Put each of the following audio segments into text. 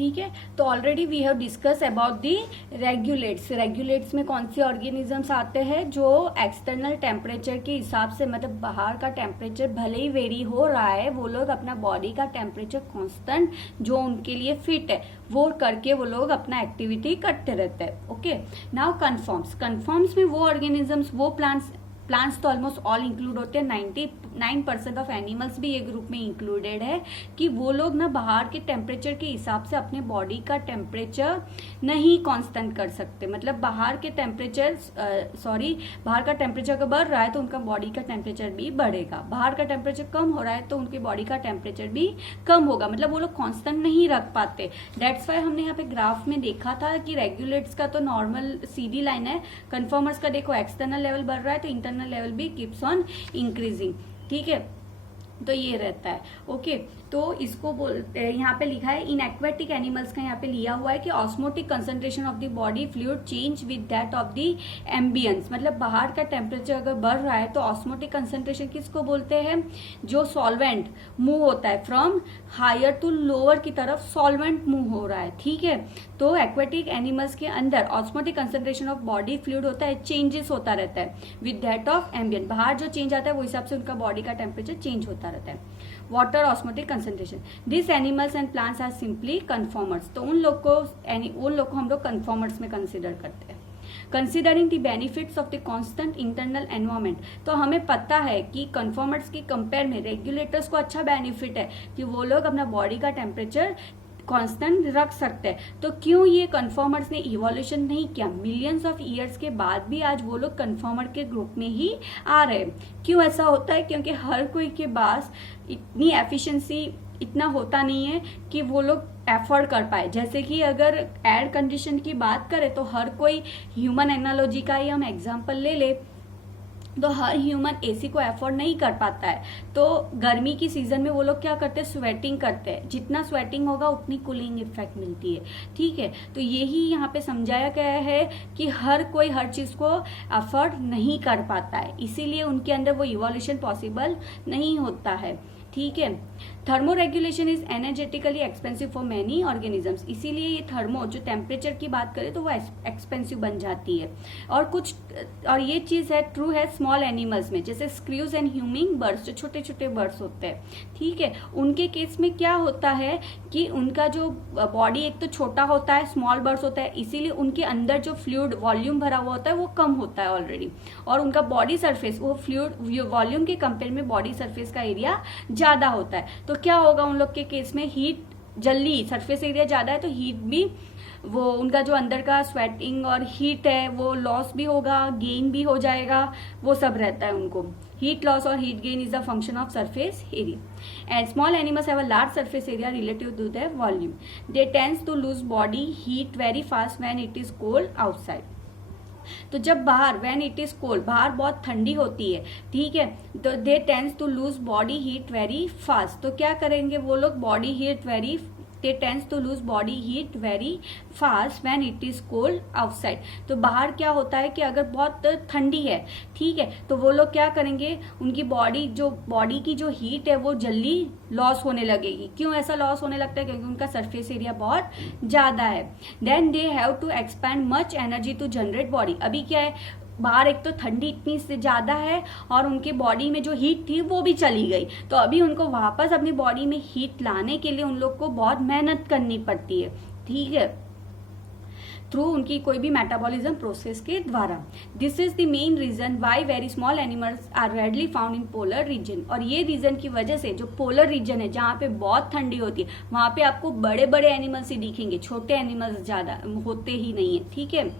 ठीक है। तो already we have discussed about the regulates. Regulates में कौन से ऑर्गेनिजम्स आते हैं जो एक्सटर्नल टेम्परेचर के हिसाब से, मतलब बाहर का टेम्परेचर भले ही वेरी हो रहा है, वो लोग अपना बॉडी का टेम्परेचर कांस्टेंट जो उनके लिए फिट है वो करके वो लोग अपना एक्टिविटी करते रहते हैं। Okay, now confirms. कन्फर्म्स में वो ऑर्गेनिजम्स, वो प्लांट्स तो ऑलमोस्ट ऑल इंक्लूड होते हैं, 99% ऑफ एनिमल्स भी ये ग्रुप में इंक्लूडेड है, कि वो लोग ना बाहर के टेम्परेचर के हिसाब से अपने बॉडी का टेम्परेचर नहीं कांस्टेंट कर सकते। मतलब बाहर के टेम्परेचर बाहर का टेम्परेचर अगर बढ़ रहा है तो उनका बॉडी का टेम्परेचर भी बढ़ेगा, बाहर का टेम्परेचर कम हो रहा है तो उनके बॉडी का टेम्परेचर भी कम होगा, मतलब वो लोग कांस्टेंट नहीं रख पाते। दैट्स वाई हमने यहाँ पे ग्राफ में देखा था कि रेगुलेट्स का तो नॉर्मल सीधी लाइन है, कन्फर्मर्स का देखो एक्सटर्नल लेवल बढ़ रहा है तो इंटरनल लेवल भी कीप्स ऑन इंक्रीजिंग। ठीक है, तो ये रहता है। ओके, तो इसको बोलते हैं, यहाँ पे लिखा है इन एक्वेटिक एनिमल्स का यहाँ पे लिया हुआ है कि osmotic concentration of the body fluid change with that of the ambience. मतलब बाहर का टेम्परेचर अगर बढ़ रहा है तो ऑस्मोटिक कंसंट्रेशन किसको बोलते हैं, जो सॉल्वेंट मूव होता है फ्रॉम हायर टू लोअर की तरफ सॉल्वेंट मूव हो रहा है। ठीक है, तो एक्वेटिक एनिमल्स के अंदर osmotic concentration of body fluid होता है, चेंजेस होता रहता है विद दैट ऑफ एम्बियंट। बाहर जो चेंज आता है वो हिसाब से उनका बॉडी का टेम्परेचर चेंज होता रहता है। Water osmotic concentration, this animals and plants are simply conformers. तो उन लोग को हम लोग कन्फर्मर्स में कंसिडर करते हैं। Considering the benefits of the constant internal environment, तो हमें पता है कि कन्फर्मर्स की कंपेयर में रेगुलेटर्स को अच्छा बेनिफिट है कि वो लोग अपना बॉडी का टेम्परेचर कांस्टेंट रख सकते हैं। तो क्यों ये कन्फर्मर्स ने इवोल्यूशन नहीं किया, मिलियंस ऑफ ईयर्स के बाद भी आज वो लोग कन्फर्मर के ग्रुप में ही आ रहे हैं। क्यों ऐसा होता है, क्योंकि हर कोई के पास इतनी एफिशिएंसी इतना होता नहीं है कि वो लोग एफर्ड कर पाए। जैसे कि अगर एयर कंडीशन की बात करें तो हर कोई, ह्यूमन एनालॉजी का ही हम एग्जांपल ले ले तो हर ह्यूमन एसी को अफोर्ड नहीं कर पाता है, तो गर्मी की सीजन में वो लोग क्या करते हैं, स्वेटिंग करते हैं। जितना स्वेटिंग होगा उतनी कूलिंग इफेक्ट मिलती है। ठीक है, तो यही यहाँ पे समझाया गया है कि हर कोई हर चीज को अफोर्ड नहीं कर पाता है, इसीलिए उनके अंदर वो इवोल्यूशन पॉसिबल नहीं होता है। ठीक है, thermo regulation is energetically expensive for many organisms, इसीलिए ये थर्मो जो टेम्परेचर की बात करें तो वो एक्सपेंसिव बन जाती है। और ये चीज है ट्रू है स्मॉल एनिमल्स में, जैसे स्क्रूज एंड ह्यूमिंग बर्ड्स, जो छोटे छोटे बर्ड्स होते हैं। ठीक है, उनके केस में क्या होता है कि उनका जो बॉडी एक तो छोटा होता है, स्मॉल बर्ड्स होता है, इसीलिए उनके अंदर जो फ्लूइड वॉल्यूम भरा हुआ होता है वो कम होता है ऑलरेडी, और उनका बॉडी सरफेस वो फ्लूइड वॉल्यूम के कंपेयर में बॉडी सरफेस का एरिया ज्यादा होता है। तो क्या होगा उन लोग के केस में, हीट जल्दी, सरफेस एरिया ज्यादा है तो हीट भी, वो उनका जो अंदर का स्वेटिंग और हीट है वो लॉस भी होगा, गेन भी हो जाएगा, वो सब रहता है उनको। हीट लॉस और heat gain is a function of surface area and small animals have a large surface area relative to their volume. They tends to lose body heat very fast when it is cold outside. तो जब बाहर when it is cold, बाहर बहुत ठंडी होती है, ठीक है, तो they tends to lose body heat very fast. तो क्या करेंगे वो लोग, body heat very, they tends to lose body heat very fast when it is cold outside। तो बाहर क्या होता है कि अगर बहुत ठंडी है, ठीक है, तो वो लोग क्या करेंगे, उनकी बॉडी की जो हीट है वो जल्दी लॉस होने लगेगी। क्यों ऐसा लॉस होने लगता है, क्योंकि उनका सरफेस एरिया बहुत ज्यादा है। Then they have to expend much energy to generate body. अभी क्या है, बाहर एक तो ठंडी इतनी से ज्यादा है और उनकी बॉडी में जो हीट थी वो भी चली गई, तो अभी उनको वापस अपनी बॉडी में हीट लाने के लिए उन लोग को बहुत मेहनत करनी पड़ती है। ठीक है, थ्रू उनकी कोई भी मेटाबॉलिज्म प्रोसेस के द्वारा। This is the main reason why very small animals are rarely found in polar region. और ये रीजन की वजह से जो पोलर रीजन है जहाँ पे बहुत ठंडी होती है वहां पे आपको बड़े बड़े एनिमल्स ही दिखेंगे, छोटे एनिमल्स ज्यादा होते ही नहीं है। ठीक है,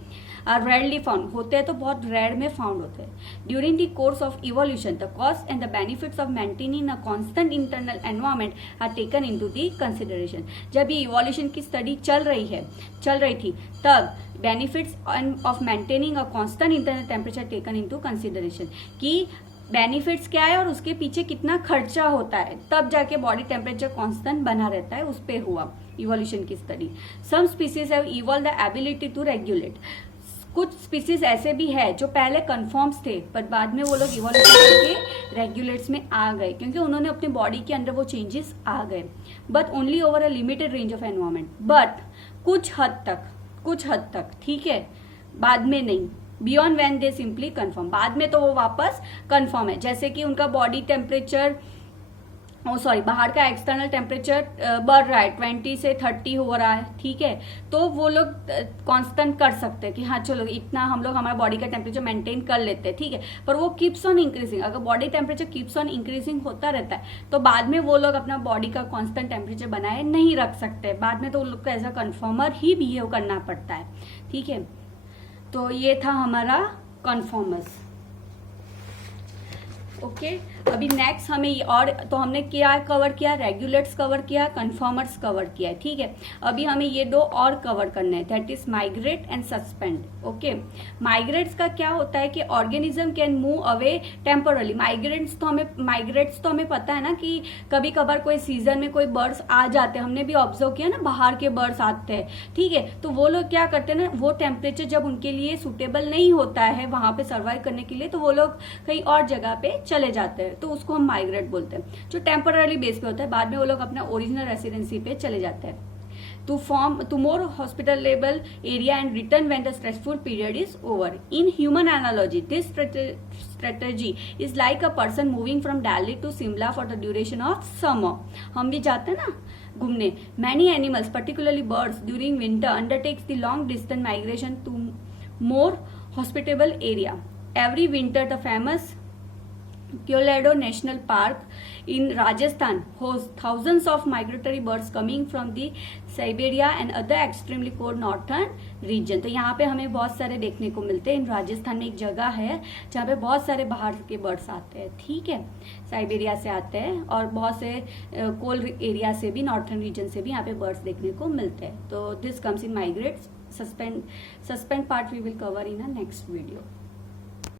आर रेयरली फाउंड, होते हैं तो बहुत रेयर में फाउंड होते हैं। During the course of evolution the cost and the benefits of maintaining a constant internal environment are taken into the consideration. जब ये इवोल्यूशन की स्टडी चल रही थी तब benefits of maintaining a constant internal temperature taken into consideration, कि benefits क्या है और उसके पीछे कितना खर्चा होता है, तब जाके बॉडी टेम्परेचर कांस्टेंट बना रहता है, उस पे हुआ इवोल्यूशन की study. Some species have evolve the ability to regulate, कुछ स्पीसीज ऐसे भी है जो पहले कन्फर्म्स थे पर बाद में वो लोग इवोल्यूशन करके रेगुलेट्स में आ गए क्योंकि उन्होंने अपने बॉडी के अंदर वो चेंजेस आ गए, but only over a limited range of environment, but कुछ हद तक, ठीक है, बाद में नहीं, beyond when they simply confirm, बाद में तो वो वापस कन्फर्म है। जैसे कि उनका बॉडी टेम्परेचर बाहर का एक्सटर्नल टेम्परेचर बढ़ रहा है, 20 से 30 हो रहा है, ठीक है, तो वो लोग कांस्टेंट कर सकते हैं कि हाँ चलो इतना हम लोग हमारा बॉडी का टेम्परेचर मेंटेन कर लेते हैं, ठीक है, पर वो कीप्स ऑन इंक्रीजिंग। अगर body temperature keeps on increasing होता रहता है तो बाद में वो लोग अपना बॉडी का कांस्टेंट टेम्परेचर बनाए नहीं रख सकते, बाद में तो उन लोग को एज अ कन्फर्मर ही बिहेव करना पड़ता है, ठीक है। तो ये था हमारा कन्फर्मर्स। ओके, अभी नेक्स्ट हमें और तो हमने क्या कवर किया, रेगुलेट्स कवर किया, कन्फर्मर्स कवर किया, ठीक है। अभी हमें ये दो और कवर करने हैं, that is migrate and suspend. Okay, migrates का क्या होता है कि organism can move away temporarily. Migrates तो हमें पता है ना कि कभी कभार कोई सीजन में कोई बर्ड्स आ जाते हैं, हमने भी ऑब्जर्व किया ना, बाहर के बर्ड्स आते हैं, ठीक है, तो वो लोग क्या करते हैं ना, वो टेम्परेचर जब उनके लिए सुटेबल नहीं होता है वहां पे सर्वाइव करने के लिए, तो वो लोग कहीं और जगह पे चले जाते हैं, तो उसको हम माइग्रेट बोलते हैं, जो टेम्पररी बेस पे होता है, बाद में वो लोग अपना ओरिजिनल रेसिडेंसी पे चले जाते हैं to more hospitable area and return when the stressful period is over. In human analogy, this strategy is like a person moving from Delhi to Simla for the duration of summer. हम भी जाते हैं ना घूमने. Many animals, particularly birds, during winter undertakes the long distance migration to more hospitable area. Every winter, the famous Colorado National Park in Rajasthan hosts thousands of migratory birds coming from the Siberia and other extremely cold northern region. तो यहाँ पे हमें बहुत सारे देखने को मिलते हैं। इन राजस्थान में एक जगह है जहाँ पे बहुत सारे बाहर के बर्ड्स आते हैं, ठीक है, साइबेरिया से आते हैं और बहुत से कोल्ड एरिया से भी, नॉर्थर्न रीजन से भी यहाँ पे बर्ड्स देखने को मिलते हैं। तो this comes in migrates. Suspend part we will cover in a next video.